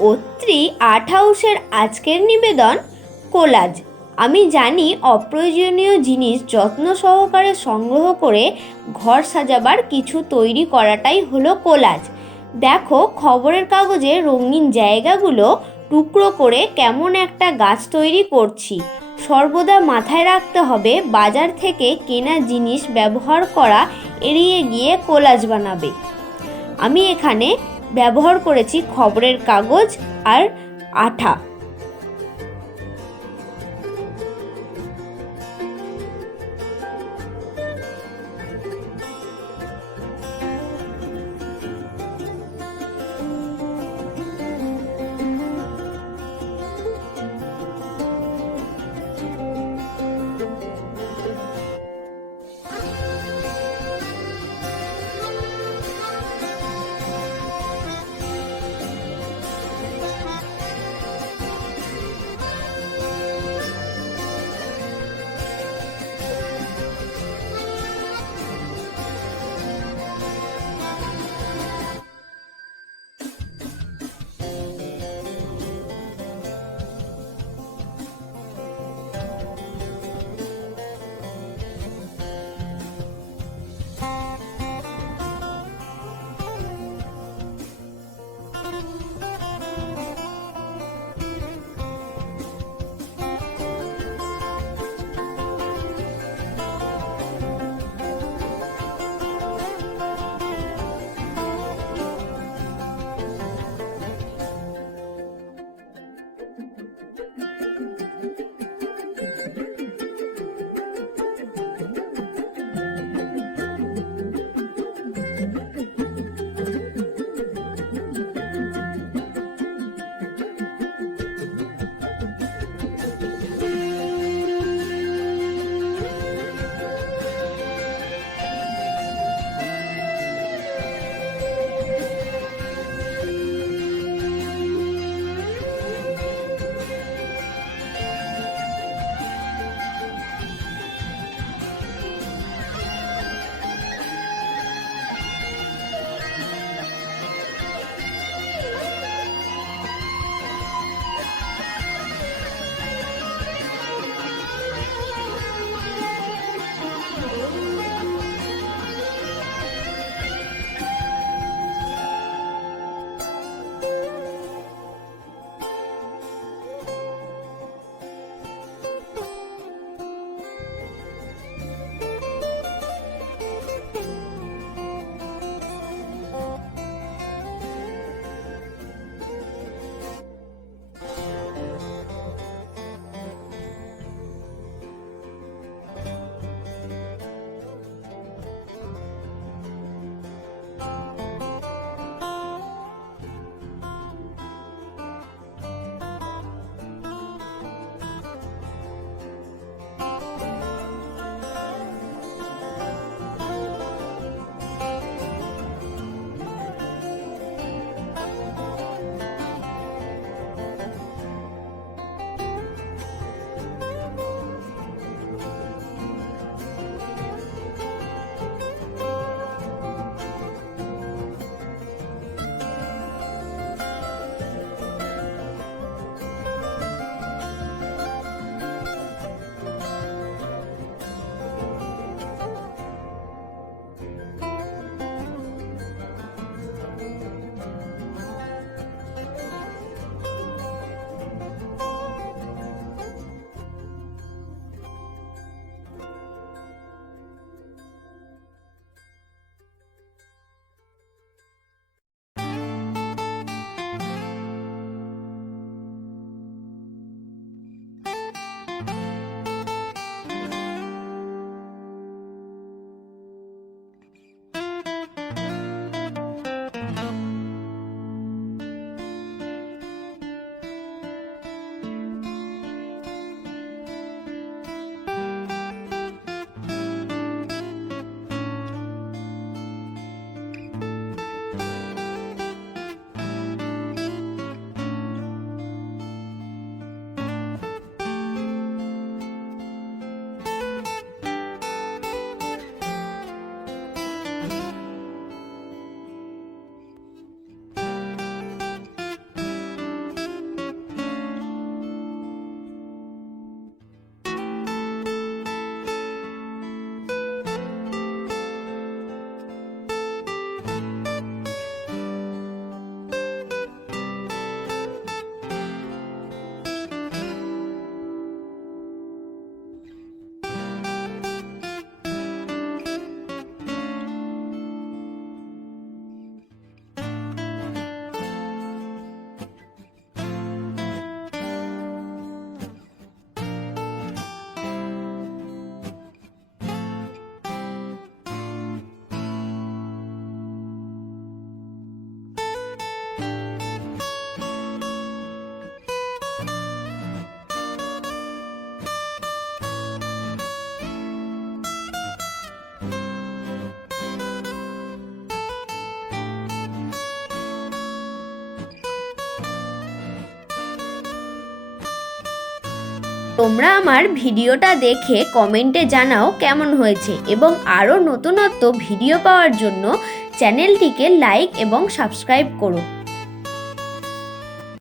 Atri art হাউসের আজকের নিবেদন কোলাজ। আমি জানি অপ্রয়োজনীয় জিনিস যত্ন সহকারে সংগ্রহ করে ঘর সাজাবার কিছু তৈরি করাটাই হলো কোলাজ। দেখো, খবরের কাগজে রঙিন জায়গাগুলো টুকরো করে কেমন একটা গাছ তৈরি করছি। সর্বদা মাথায় রাখতে হবে বাজার থেকে কেনা জিনিস ব্যবহার করা এড়িয়ে গিয়ে কোলাজ বানাবে। আমি এখানে ব্যবহার করেছি খবরের কাগজ আর আঠা। তোমরা আমার ভিডিওটা দেখে কমেন্টে জানাও কেমন হয়েছে এবং আরও নতুনত্ব ভিডিও পাওয়ার জন্য চ্যানেলটিকে লাইক এবং সাবস্ক্রাইব করো।